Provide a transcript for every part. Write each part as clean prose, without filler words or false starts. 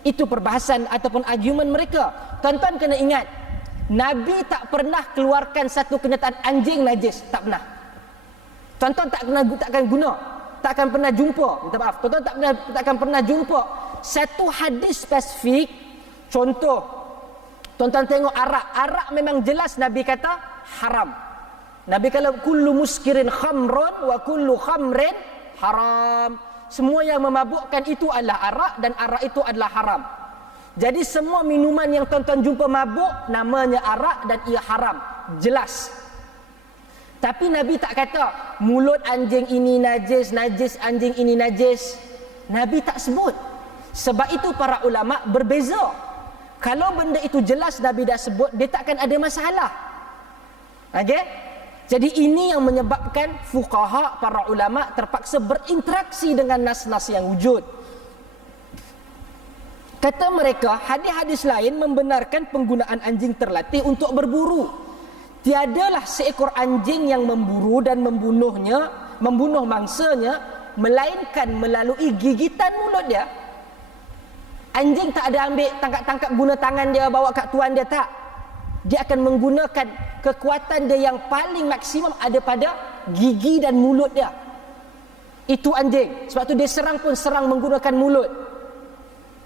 Itu perbahasan ataupun argument mereka. Tuan-tuan kena ingat, Nabi tak pernah keluarkan satu kenyataan anjing najis, tak pernah. Tuan-tuan takkan guna, takkan pernah jumpa, minta maaf, tuan-tuan takkan pernah jumpa satu hadis spesifik. Contoh, tuan-tuan tengok arak memang jelas Nabi kata haram. Nabi kata kullu muskirin khamrun wa kullu khamrin haram. Semua yang memabukkan itu adalah arak, dan arak itu adalah haram. Jadi semua minuman yang tuan-tuan jumpa mabuk namanya arak dan ia haram, jelas. Tapi Nabi tak kata mulut anjing ini najis, najis anjing ini najis. Nabi tak sebut. Sebab itu para ulama berbeza. Kalau benda itu jelas Nabi dah sebut, dia takkan ada masalah. Okey? Jadi ini yang menyebabkan fuqaha, para ulama terpaksa berinteraksi dengan nas-nas yang wujud. Kata mereka, hadis-hadis lain membenarkan penggunaan anjing terlatih untuk berburu. Tiadalah seekor anjing yang memburu dan membunuh mangsanya, melainkan melalui gigitan mulut dia. Anjing tak ada ambil tangkap-tangkap guna tangan dia bawa kat tuan dia, tak. Dia akan menggunakan kekuatan dia yang paling maksimum ada pada gigi dan mulut dia. Itu anjing. Sebab tu dia serang pun serang menggunakan mulut.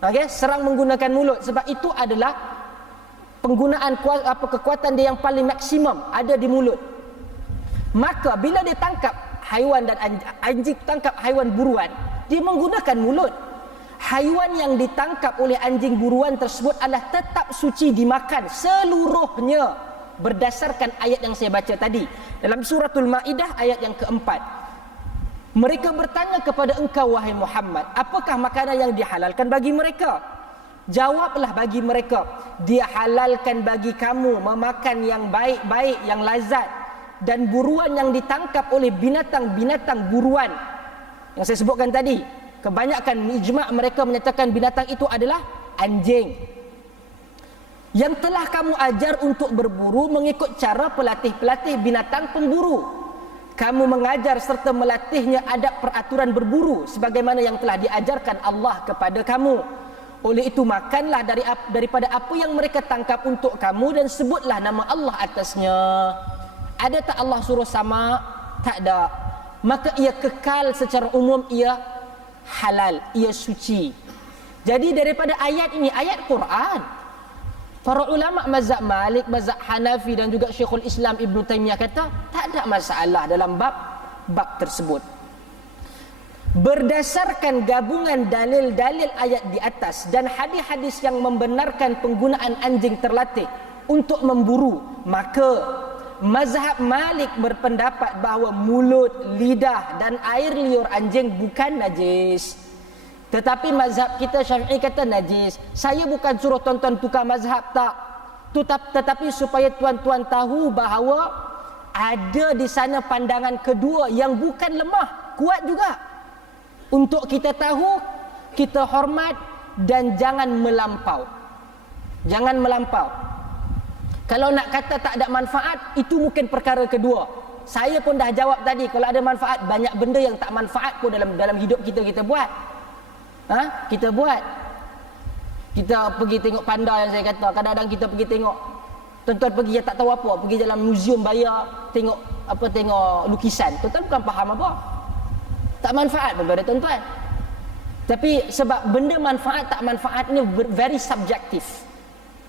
Okey, serang menggunakan mulut. Sebab itu adalah penggunaan kekuatan dia yang paling maksimum ada di mulut. Maka bila dia tangkap haiwan dan anjing tangkap haiwan buruan, dia menggunakan mulut. Haiwan yang ditangkap oleh anjing buruan tersebut adalah tetap suci dimakan seluruhnya berdasarkan ayat yang saya baca tadi dalam suratul Maidah ayat yang keempat. Mereka bertanya kepada engkau wahai Muhammad, apakah makanan yang dihalalkan bagi mereka? Jawablah bagi mereka, dia halalkan bagi kamu memakan yang baik-baik, yang lazat, dan buruan yang ditangkap oleh binatang-binatang buruan yang saya sebutkan tadi. Kebanyakan ijma' mereka menyatakan binatang itu adalah anjing. Yang telah kamu ajar untuk berburu mengikut cara pelatih-pelatih binatang pemburu. Kamu mengajar serta melatihnya adab peraturan berburu sebagaimana yang telah diajarkan Allah kepada kamu. Oleh itu makanlah daripada apa yang mereka tangkap untuk kamu dan sebutlah nama Allah atasnya. Ada tak Allah suruh sama? Tak ada. Maka ia kekal secara umum, ia halal, ia suci. Jadi daripada ayat ini, ayat Quran, para ulama mazhab Malik, mazhab Hanafi dan juga Syekhul Islam Ibn Taymiyah kata tak ada masalah dalam bab tersebut. Berdasarkan gabungan dalil-dalil ayat di atas dan hadis-hadis yang membenarkan penggunaan anjing terlatih untuk memburu, maka mazhab Malik berpendapat bahawa mulut, lidah dan air liur anjing bukan najis. Tetapi mazhab kita Syafi'i kata najis. Saya bukan suruh tuan-tuan tukar mazhab, tak. Tetapi supaya tuan-tuan tahu bahawa ada di sana pandangan kedua yang bukan lemah, kuat juga. Untuk kita tahu, kita hormat dan jangan melampau. Jangan melampau. Kalau nak kata tak ada manfaat, itu mungkin perkara kedua. Saya pun dah jawab tadi, kalau ada manfaat, banyak benda yang tak manfaat pun dalam hidup kita buat. Kita buat. Kita pergi tengok panda yang saya kata, kadang-kadang kita pergi tengok. Tuan-tuan pergi yang tak tahu apa, pergi dalam muzium bayar, tengok lukisan. Tuan-tuan bukan faham apa. Tak manfaat kepada tuan-tuan. Tapi sebab benda manfaat tak manfaat ni very subjektif.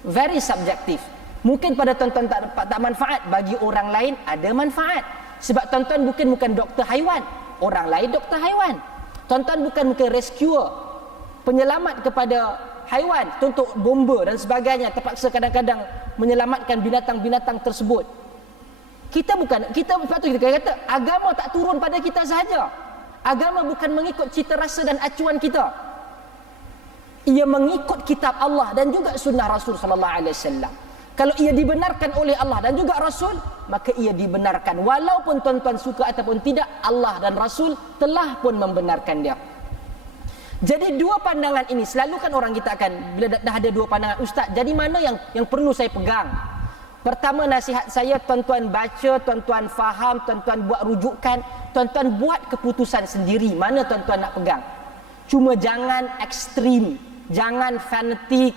Very subjektif. Mungkin pada tuan-tuan tak manfaat, bagi orang lain ada manfaat. Sebab tuan-tuan bukan doktor haiwan, orang lain doktor haiwan. Tuan-tuan bukan rescuer, penyelamat kepada haiwan, untuk bomba dan sebagainya, terpaksa kadang-kadang menyelamatkan binatang-binatang tersebut. Kita patut kita kata agama tak turun pada kita sahaja. Agama bukan mengikut cita rasa dan acuan kita. Ia mengikut kitab Allah dan juga sunnah Rasul sallallahu alaihi wasallam. Kalau ia dibenarkan oleh Allah dan juga Rasul, maka ia dibenarkan. Walaupun tuan-tuan suka ataupun tidak, Allah dan Rasul telah pun membenarkan dia. Jadi dua pandangan ini, selalu kan orang kita akan, bila dah ada dua pandangan, Ustaz, jadi mana yang perlu saya pegang? Pertama, nasihat saya, tuan-tuan baca, tuan-tuan faham, tuan-tuan buat rujukan, tuan-tuan buat keputusan sendiri, mana tuan-tuan nak pegang. Cuma jangan ekstrim. jangan fanatik,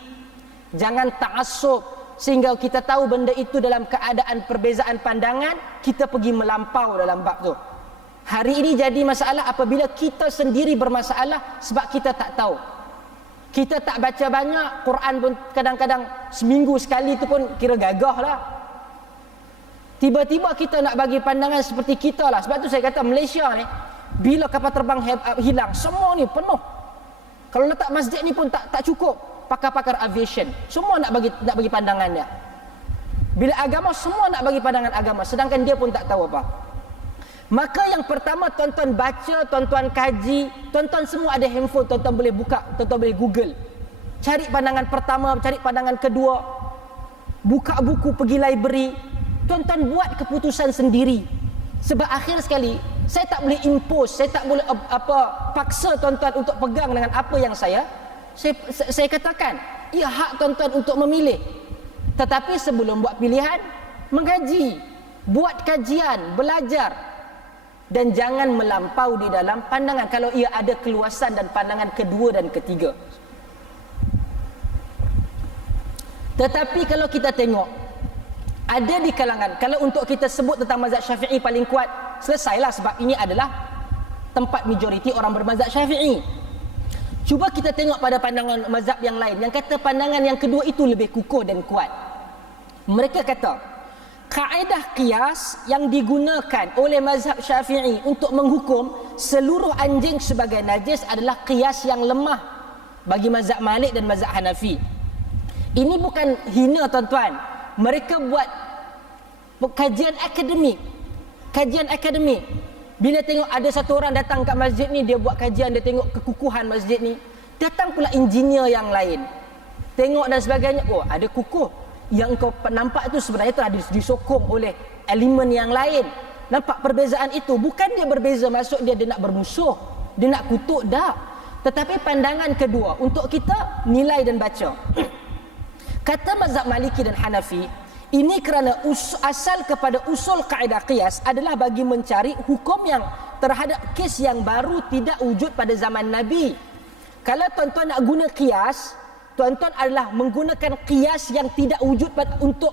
jangan ta'assub, sehingga kita tahu benda itu dalam keadaan perbezaan pandangan, kita pergi melampau dalam bab tu. Hari ini jadi masalah apabila kita sendiri bermasalah sebab kita tak tahu. Kita tak baca banyak, Quran pun kadang-kadang seminggu sekali tu pun kira gagah lah. Tiba-tiba kita nak bagi pandangan seperti kita lah. Sebab tu saya kata Malaysia ni, bila kapal terbang hilang, semua ni penuh. Kalau letak masjid ni pun tak cukup. Pakar-pakar aviation semua nak bagi pandangan dia. Bila agama, semua nak bagi pandangan agama, sedangkan dia pun tak tahu apa. Maka yang pertama, tuan-tuan baca, tuan-tuan kaji, tuan-tuan semua ada handphone, tuan-tuan boleh buka, tuan-tuan boleh Google. Cari pandangan pertama, cari pandangan kedua. Buka buku, pergi library. Tuan-tuan buat keputusan sendiri. Sebab akhir sekali, saya tak boleh impose, saya tak boleh paksa tuan-tuan untuk pegang dengan apa yang saya katakan. Ia hak tuan-tuan untuk memilih. Tetapi sebelum buat pilihan, mengkaji, buat kajian, belajar. Dan jangan melampau di dalam pandangan kalau ia ada keluasan dan pandangan kedua dan ketiga. Tetapi kalau kita tengok, ada di kalangan, kalau untuk kita sebut tentang mazhab Syafi'i paling kuat, selesailah, sebab ini adalah tempat majoriti orang bermazhab Syafi'i. Cuba kita tengok pada pandangan mazhab yang lain yang kata pandangan yang kedua itu lebih kukuh dan kuat. Mereka kata kaedah qiyas yang digunakan oleh mazhab Syafi'i untuk menghukum seluruh anjing sebagai najis adalah qiyas yang lemah bagi mazhab Malik dan mazhab Hanafi. Ini bukan hina tuan-tuan. Mereka buat kajian akademik. Bila tengok ada satu orang datang kat masjid ni, dia buat kajian, dia tengok kekukuhan masjid ni. Datang pula engineer yang lain, tengok dan sebagainya. Oh, ada kukuh. Yang kau nampak itu sebenarnya telah disokong oleh elemen yang lain. Nampak perbezaan itu? Bukan dia berbeza maksud dia nak bermusuh, dia nak kutuk, tak. Tetapi pandangan kedua untuk kita nilai dan baca. Kata mazhab Maliki dan Hanafi, ini kerana asal kepada usul kaedah qiyas adalah bagi mencari hukum yang terhadap kes yang baru tidak wujud pada zaman Nabi. Kalau tuan-tuan nak guna qiyas, tuan-tuan adalah menggunakan qiyas yang tidak wujud untuk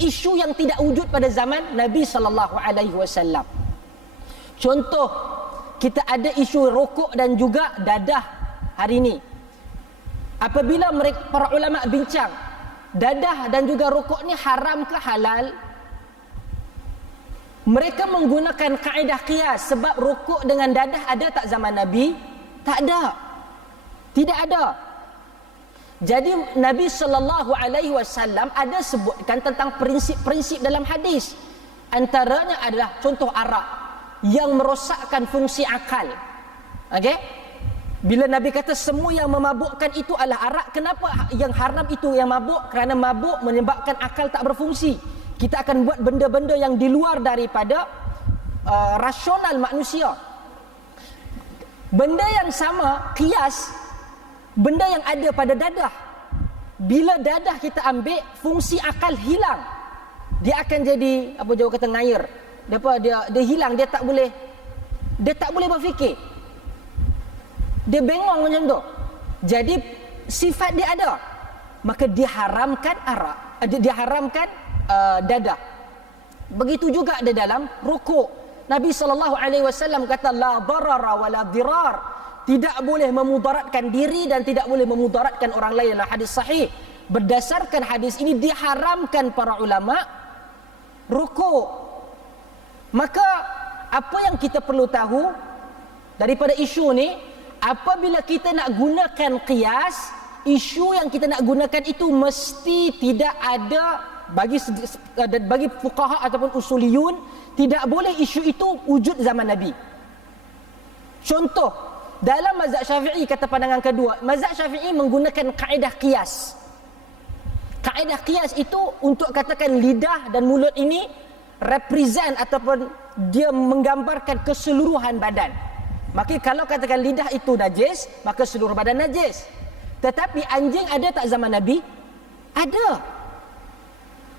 isu yang tidak wujud pada zaman Nabi SAW. Contoh, kita ada isu rokok dan juga dadah hari ini. Apabila para ulama bincang, dadah dan juga rokok ni haram ke halal? Mereka menggunakan kaedah qiyas sebab rokok dengan dadah ada tak zaman Nabi? Tak ada. Tidak ada. Jadi Nabi SAW ada sebutkan tentang prinsip-prinsip dalam hadis. Antaranya adalah contoh arak yang merosakkan fungsi akal. Okey? Bila Nabi kata semua yang memabukkan itu adalah arak, kenapa yang haram itu yang mabuk? Kerana mabuk menyebabkan akal tak berfungsi. Kita akan buat benda-benda yang di luar daripada rasional manusia. Benda yang sama, qiyas, benda yang ada pada dadah. Bila dadah kita ambil, fungsi akal hilang. Dia akan jadi apa Jawa kata ngair. Dia hilang, dia tak boleh berfikir. Dia bengong macam tu. Jadi sifat dia ada. Maka diharamkan arak, diharamkan dadah. Begitu juga ada dalam rokok. Nabi SAW kata la darara wa la dirar. Tidak boleh memudaratkan diri dan tidak boleh memudaratkan orang lain dalam hadis sahih. Berdasarkan hadis ini diharamkan para ulama rokok. Maka apa yang kita perlu tahu daripada isu ni, apabila kita nak gunakan qiyas, isu yang kita nak gunakan itu mesti tidak ada bagi fuqaha ataupun usuliyun, tidak boleh isu itu wujud zaman Nabi. Contoh, dalam mazhab Syafi'i kata pandangan kedua, mazhab Syafi'i menggunakan kaedah qiyas. Kaedah qiyas itu untuk katakan lidah dan mulut ini represent ataupun dia menggambarkan keseluruhan badan. Maka kalau katakan lidah itu najis, maka seluruh badan najis. Tetapi anjing ada tak zaman Nabi? Ada.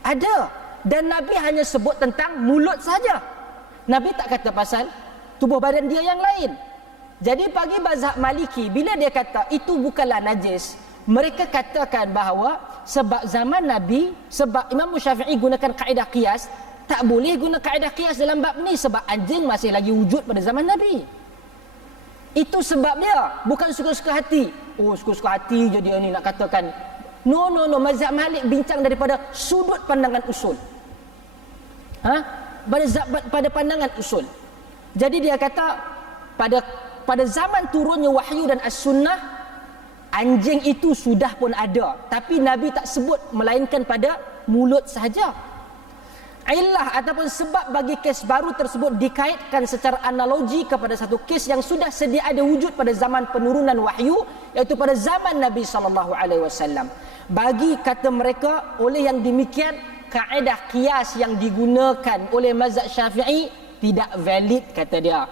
Ada. Dan Nabi hanya sebut tentang mulut saja. Nabi tak kata pasal tubuh badan dia yang lain. Jadi bagi mazhab Maliki, bila dia kata itu bukanlah najis, Mereka katakan bahawa sebab zaman Nabi, sebab Imam Syafi'i gunakan kaedah qiyas, tak boleh guna kaedah qiyas dalam bab ni sebab anjing masih lagi wujud pada zaman Nabi. Itu sebab dia, bukan suka-suka hati. Oh, suka-suka hati je dia ni nak katakan. No, mazhab Malik bincang daripada sudut pandangan usul. Pada pandangan usul. Jadi dia kata pada zaman turunnya wahyu dan as-sunnah, anjing itu sudah pun ada, tapi Nabi tak sebut melainkan pada mulut sahaja. Illah ataupun sebab bagi kes baru tersebut dikaitkan secara analogi kepada satu kes yang sudah sedia ada wujud pada zaman penurunan wahyu, iaitu pada zaman Nabi SAW. Bagi kata mereka, oleh yang demikian kaedah qiyas yang digunakan oleh mazhab Syafi'i tidak valid, kata dia.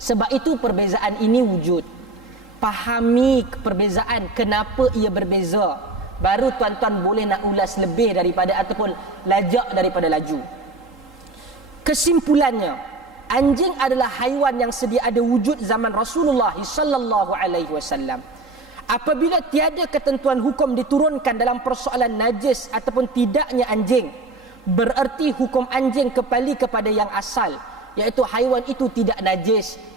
Sebab itu perbezaan ini wujud. Pahami perbezaan, kenapa ia berbeza, baru tuan-tuan boleh nak ulas lebih daripada ataupun lajak daripada laju. Kesimpulannya, anjing adalah haiwan yang sedia ada wujud zaman Rasulullah sallallahu alaihi wasallam. Apabila tiada ketentuan hukum diturunkan dalam persoalan najis ataupun tidaknya anjing, bererti hukum anjing kembali kepada yang asal, iaitu haiwan itu tidak najis.